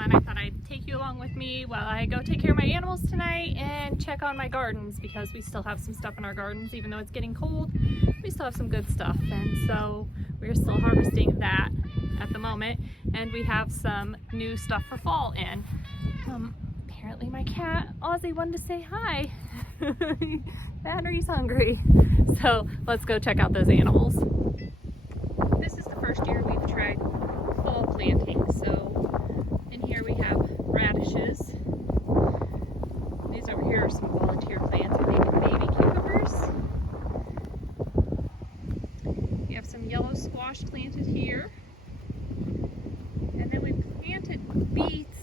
and I thought I'd take you along with me while I go take care of my animals tonight and check on my gardens, because we still have some stuff in our gardens. Even though it's getting cold, we still have some good stuff, and so we're still harvesting that at the moment, and we have some new stuff for fall in. Apparently my cat Ozzy wanted to say hi. Battery's hungry, so let's go check out those animals. This is the first year we've tried fall planting. So in here we have radishes. These over here are some volunteer plants. I think baby cucumbers. We have some yellow squash planted here. And then we planted beets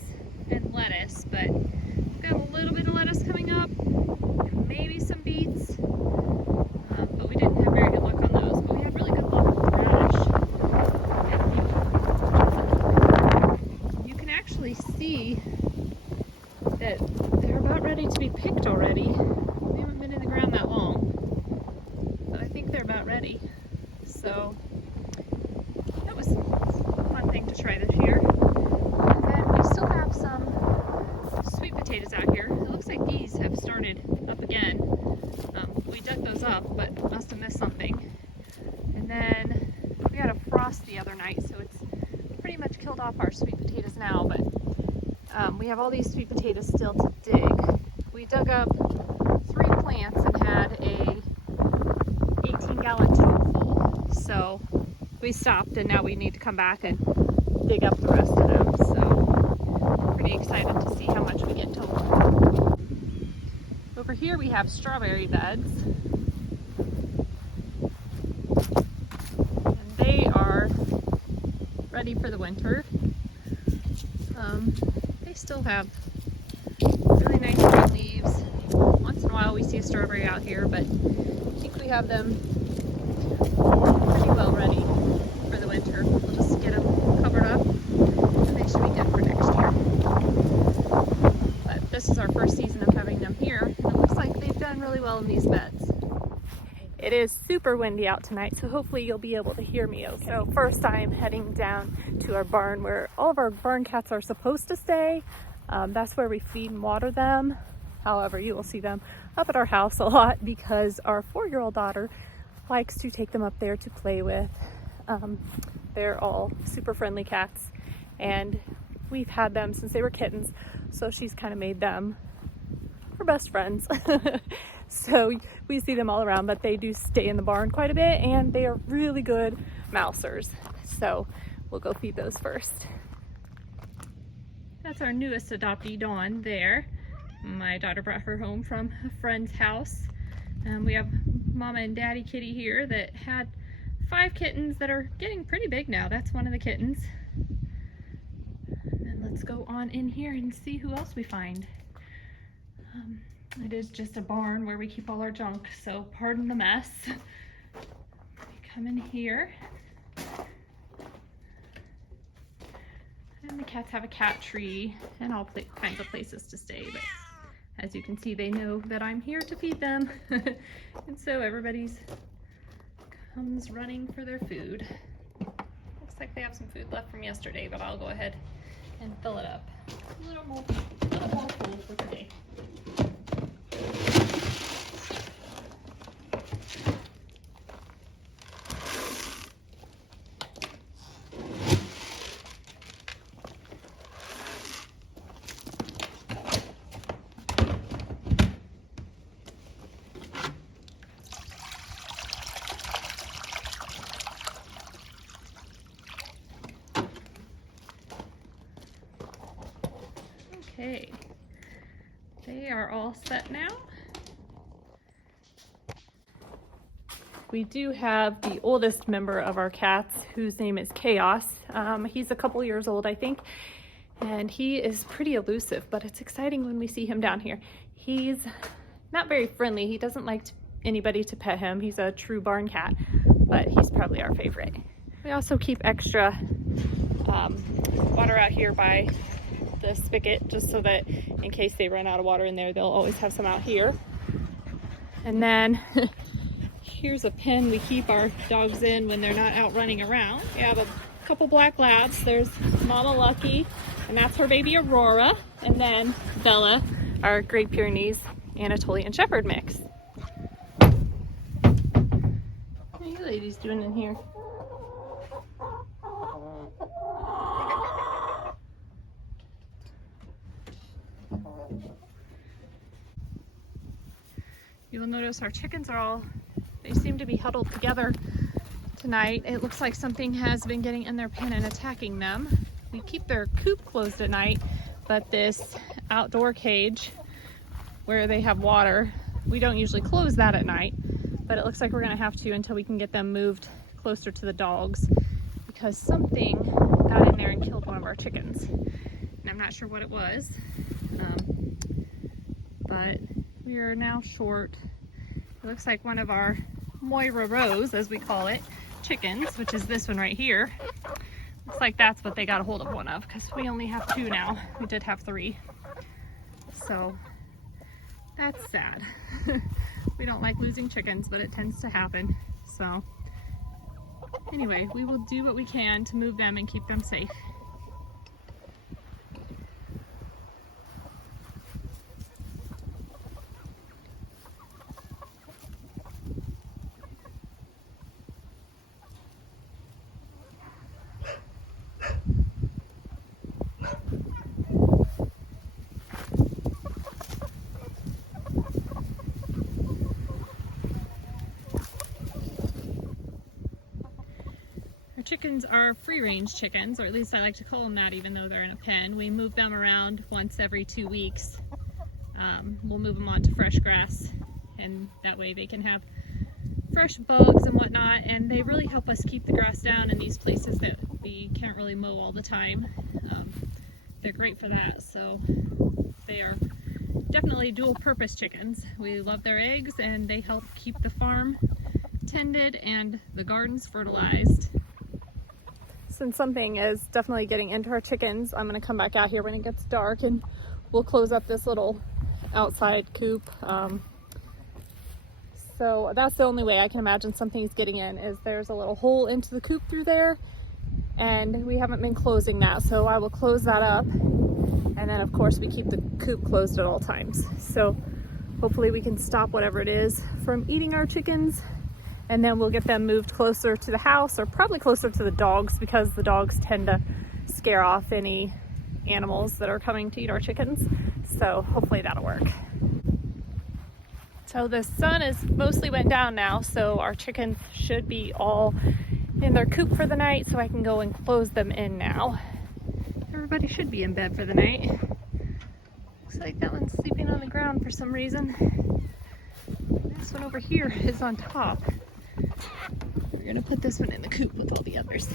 and lettuce, but we've got a little bit of lettuce coming up and maybe some beets. But we didn't have very good luck on those, but we had really good luck with the radish. You can actually see that they're about ready to be picked already. They haven't been in the ground that long, but I think they're about ready. So that was a fun thing to try this year. And then we still have some sweet potatoes out here. It looks like these have started up again. We dug those up, but must have missed something. And then we had a frost the other night, so it's pretty much killed off our sweet potatoes now, but we have all these sweet potatoes still to dig. We dug up 3 plants and had a 18-gallon tote full, so we stopped, and now we need to come back and dig up the rest of them. So pretty excited to see how much we get total. Over here we have strawberry beds, and they are ready for the winter. They still have really nice red leaves. Once in a while we see a strawberry out here, but I think we have them pretty well ready for the winter. We'll just get them covered up and they should be good for next year. But this is our first season of having them here, and it looks like they've done really well in these beds. It is super windy out tonight, so hopefully you'll be able to hear me okay. So first I am heading down to our barn where all of our barn cats are supposed to stay. That's where we feed and water them. However, you will see them up at our house a lot because our 4-year-old daughter likes to take them up there to play with. They're all super friendly cats, and we've had them since they were kittens, so she's kind of made them her best friends. So we see them all around, but they do stay in the barn quite a bit, and they are really good mousers. So we'll go feed those first. That's our newest adoptee, Dawn, there. My daughter brought her home from a friend's house. We have Mama and Daddy Kitty here that had 5 kittens that are getting pretty big now. That's one of the kittens. And let's go on in here and see who else we find. It is just a barn where we keep all our junk, so pardon the mess. We come in here. And the cats have a cat tree and all kinds of places to stay, but as you can see, they know that I'm here to feed them. And so everybody's comes running for their food. Looks like they have some food left from yesterday, but I'll go ahead and fill it up. A little more full for today. Okay, they are all set now. We do have the oldest member of our cats, whose name is Chaos. He's a couple years old, I think, and he is pretty elusive, but it's exciting when we see him down here. He's not very friendly. He doesn't like anybody to pet him. He's a true barn cat, but he's probably our favorite. We also keep extra water out here by the spigot, just so that in case they run out of water in there, they'll always have some out here. And then Here's a pen we keep our dogs in when they're not out running around. We have a couple black labs. There's Mama Lucky, and that's her baby Aurora, and then Bella, our Great Pyrenees Anatolian Shepherd mix. What are you ladies doing in here? You will notice our chickens they seem to be huddled together tonight. It looks like something has been getting in their pen and attacking them. We keep their coop closed at night, but this outdoor cage where they have water, we don't usually close that at night, but it looks like we're gonna have to until we can get them moved closer to the dogs, because something got in there and killed one of our chickens. And I'm not sure what it was, but we are now short. It looks like one of our Moira Rose, as we call it, chickens, which is this one right here. Looks like that's what they got a hold of one of, because we only have 2 now. We did have 3. So that's sad. We don't like losing chickens, but it tends to happen. So anyway, we will do what we can to move them and keep them safe. Chickens are free-range chickens, or at least I like to call them that, even though they're in a pen. We move them around once every 2 weeks. We'll move them onto fresh grass, and that way they can have fresh bugs and whatnot, and they really help us keep the grass down in these places that we can't really mow all the time. They're great for that, so they are definitely dual-purpose chickens. We love their eggs, and they help keep the farm tended and the gardens fertilized. Since something is definitely getting into our chickens, I'm going to come back out here when it gets dark and we'll close up this little outside coop. So that's the only way I can imagine something's getting in, is there's a little hole into the coop through there, and we haven't been closing that, so I will close that up. And then of course we keep the coop closed at all times. So hopefully we can stop whatever it is from eating our chickens, and then we'll get them moved closer to the house, or probably closer to the dogs, because the dogs tend to scare off any animals that are coming to eat our chickens. So hopefully that'll work. So the sun is mostly went down now, so our chickens should be all in their coop for the night, so I can go and close them in now. Everybody should be in bed for the night. Looks like that one's sleeping on the ground for some reason. This one over here is on top. We're gonna put this one in the coop with all the others.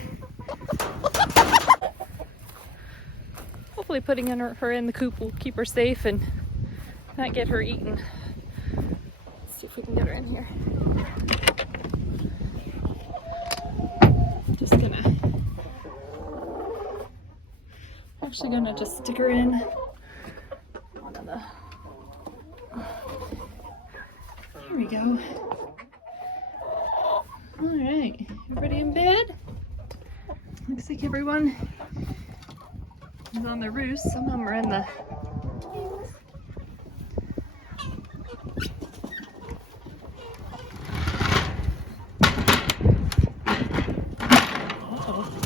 Hopefully putting her in the coop will keep her safe and not get her eaten. Let's see if we can get her in here. Actually gonna just stick her in one of the, here we go. All right, everybody in bed? Looks like everyone is on their roost. Some of them are in the cages. Uh-oh.